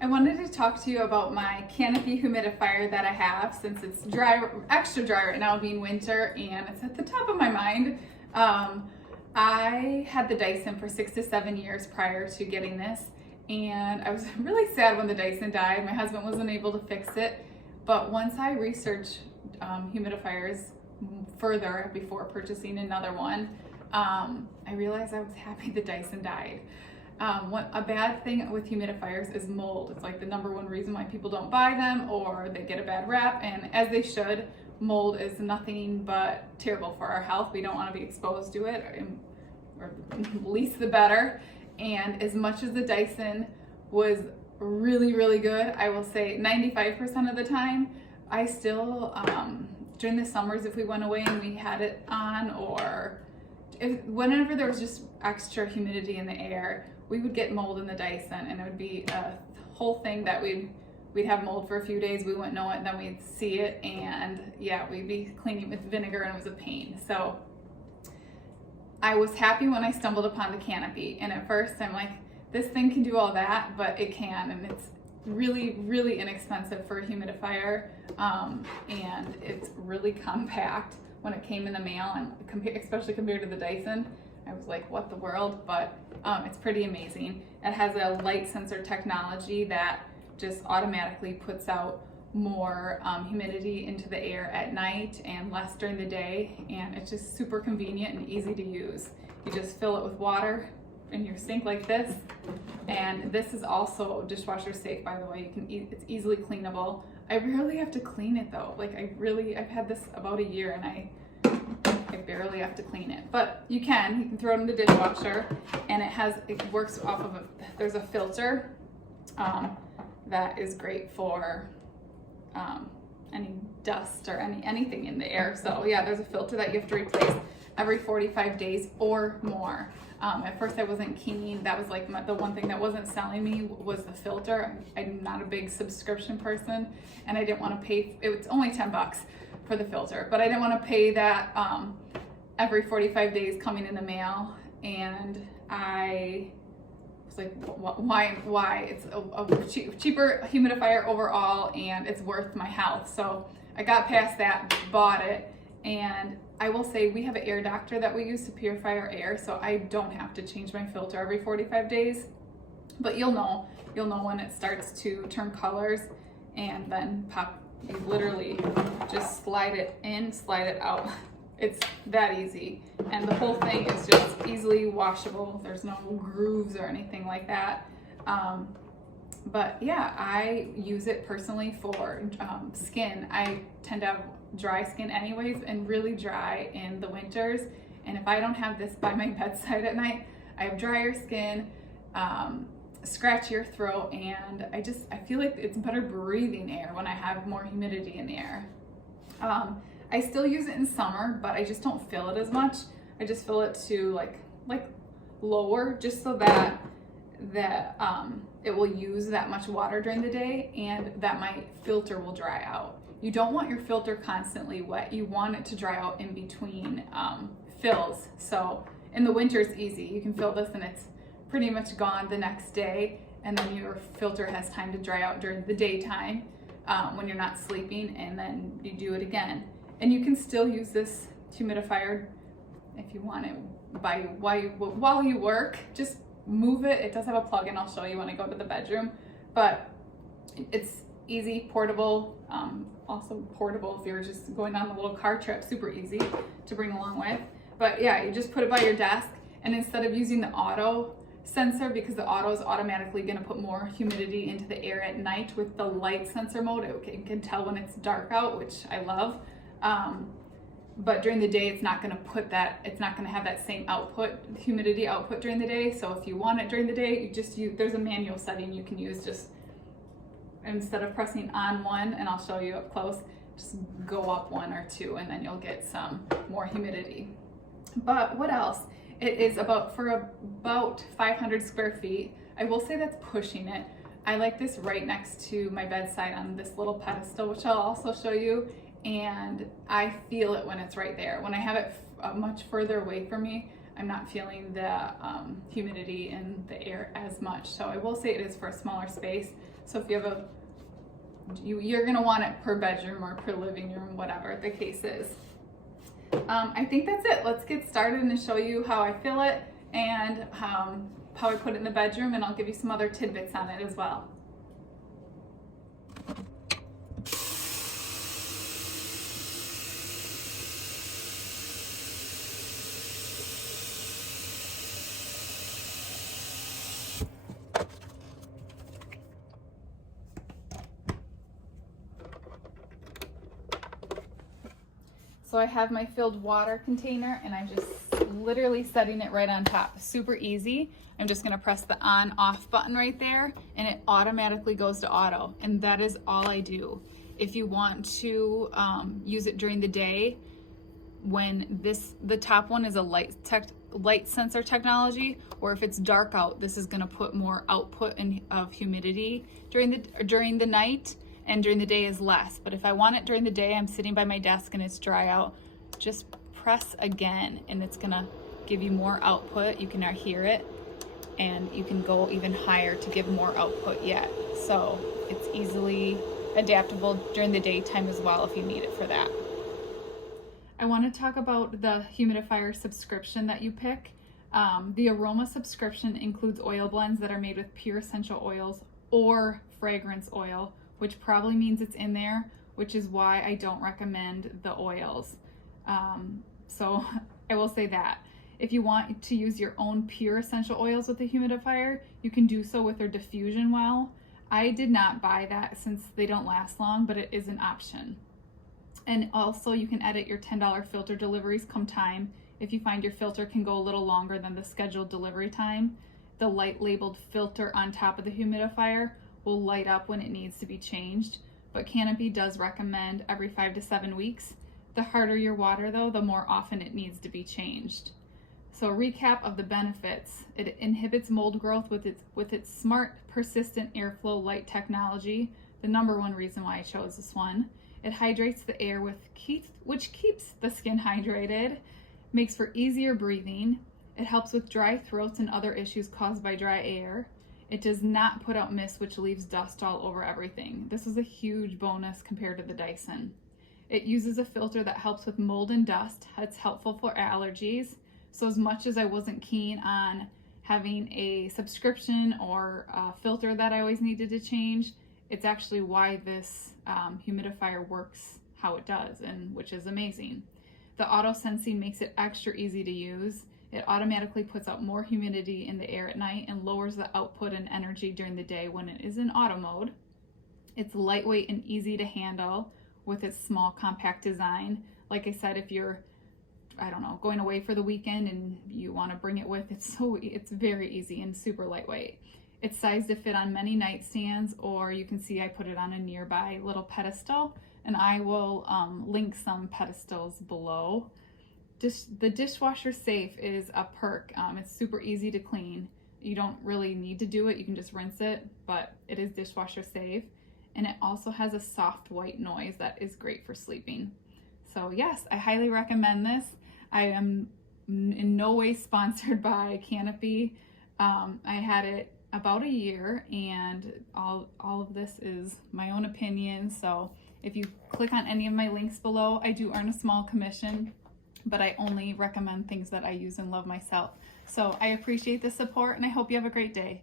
I wanted to talk to you about my Canopy humidifier that I have since it's dry, extra dry right now being winter, and it's at the top of my mind. I had the Dyson for 6 to 7 years prior to getting this, and I was really sad when the Dyson died. My husband wasn't able to fix it, but once I researched humidifiers further before purchasing another one, I realized I was happy the Dyson died. A bad thing with humidifiers is mold. It's like the #1 reason why people don't buy them, or they get a bad rap, and as they should. Mold is nothing but terrible for our health. We don't want to be exposed to it, or least the better. And as much as the Dyson was really, really good, I will say 95% of the time, I still, during the summers, if we went away and we had it on, or whenever there was just extra humidity in the air, we would get mold in the Dyson, and it would be a whole thing that we'd have mold for a few days, we wouldn't know it, and then we'd see it, and yeah, we'd be cleaning with vinegar, and it was a pain. So I was happy when I stumbled upon the Canopy, and at first I'm like, this thing can do all that, but it can, and it's really, really inexpensive for a humidifier, and it's really compact. When it came in the mail, and especially compared to the Dyson, I was like, what the world? But it's pretty amazing. It has a light sensor technology that just automatically puts out more humidity into the air at night and less during the day, and it's just super convenient and easy to use. You just fill it with water in your sink like this, and this is also dishwasher safe, by the way. It's easily cleanable. I rarely have to clean it though. Like I've had this about a year, and I barely have to clean it, but you can throw it in the dishwasher, and it works off of there's a filter that is great for any dust or anything in the air. So yeah, there's a filter that you have to replace every 45 days or more. At first I wasn't keen. That was like the one thing that wasn't selling me was the filter. I'm not a big subscription person, and I didn't want to pay. It was only $10 for the filter, but I didn't want to pay that every 45 days coming in the mail, and I was like, why? It's a cheaper humidifier overall, and it's worth my health. So I got past that, bought it, and I will say we have an air doctor that we use to purify our air, so I don't have to change my filter every 45 days, but you'll know when it starts to turn colors, and then you literally just slide it in, slide it out. It's that easy, and the whole thing is just easily washable. There's no grooves or anything like that. But yeah, I use it personally for skin. I tend to have dry skin anyways, and really dry in the winters, and if I don't have this by my bedside at night, I have drier skin, scratchier throat, and I feel like it's better breathing air when I have more humidity in the air. I still use it in summer, but I just don't fill it as much. I just fill it to like lower, just so that it will use that much water during the day, and that my filter will dry out. You don't want your filter constantly wet. You want it to dry out in between fills. So in the winter it's easy. You can fill this and it's pretty much gone the next day, and then your filter has time to dry out during the daytime when you're not sleeping, and then you do it again. And you can still use this humidifier if you want it while you work. Just move it. It does have a plug-in. I'll show you when I go to the bedroom, but it's easy, portable. Also portable if you're just going on a little car trip, super easy to bring along with. But yeah, you just put it by your desk, and instead of using the auto sensor, because the auto is automatically going to put more humidity into the air at night, with the light sensor mode, it can tell when it's dark out, which I love. But during the day, it's not going to have that same humidity output during the day. So if you want it during the day, there's a manual setting you can use. Just instead of pressing on one, and I'll show you up close, just go up 1 or 2, and then you'll get some more humidity. But what else? It is about 500 square feet. I will say that's pushing it. I like this right next to my bedside on this little pedestal, which I'll also show you, and I feel it when it's right there. When I have it much further away from me, I'm not feeling the humidity in the air as much. So I will say it is for a smaller space, So if you have you're gonna want it per bedroom or per living room, whatever the case is. I think that's it. Let's get started and show you how I fill it and how I put it in the bedroom, and I'll give you some other tidbits on it as well. So I have my filled water container, and I'm just literally setting it right on top. Super easy. I'm just gonna press the on off button right there, and it automatically goes to auto, and that is all I do. If you want to use it during the day, when the top one is a light sensor technology, or if it's dark out, this is gonna put more output of humidity during the night, and during the day is less. But if I want it during the day, I'm sitting by my desk and it's dry out, just press again and it's gonna give you more output. You can now hear it, and you can go even higher to give more output yet. So it's easily adaptable during the daytime as well if you need it for that. I want to talk about the humidifier subscription that you pick. The aroma subscription includes oil blends that are made with pure essential oils or fragrance oil, which probably means it's in there, which is why I don't recommend the oils. So I will say that. If you want to use your own pure essential oils with the humidifier, you can do so with their diffusion well. I did not buy that since they don't last long, but it is an option. And also you can edit your $10 filter deliveries come time. If you find your filter can go a little longer than the scheduled delivery time, the light labeled filter on top of the humidifier will light up when it needs to be changed, but Canopy does recommend every 5 to 7 weeks. The harder your water though, the more often it needs to be changed. So a recap of the benefits: it inhibits mold growth with its smart, persistent airflow light technology, the #1 reason why I chose this one. It hydrates the air which keeps the skin hydrated, makes for easier breathing. It helps with dry throats and other issues caused by dry air. It does not put out mist, which leaves dust all over everything. This is a huge bonus compared to the Dyson. It uses a filter that helps with mold and dust. It's helpful for allergies. So as much as I wasn't keen on having a subscription or a filter that I always needed to change, it's actually why this humidifier works how it does, and which is amazing. The auto sensing makes it extra easy to use. It automatically puts out more humidity in the air at night and lowers the output and energy during the day when it is in auto mode. It's lightweight and easy to handle with its small compact design. Like I said, if you're, I don't know, going away for the weekend and you want to bring it with, it's very easy and super lightweight. It's sized to fit on many nightstands, or you can see I put it on a nearby little pedestal, and I will link some pedestals below. The Dishwasher Safe is a perk. It's super easy to clean. You don't really need to do it. You can just rinse it, but it is Dishwasher Safe. And it also has a soft white noise that is great for sleeping. So yes, I highly recommend this. I am in no way sponsored by Canopy. I had it about a year, and all of this is my own opinion. So if you click on any of my links below, I do earn a small commission, but I only recommend things that I use and love myself. So I appreciate the support, and I hope you have a great day.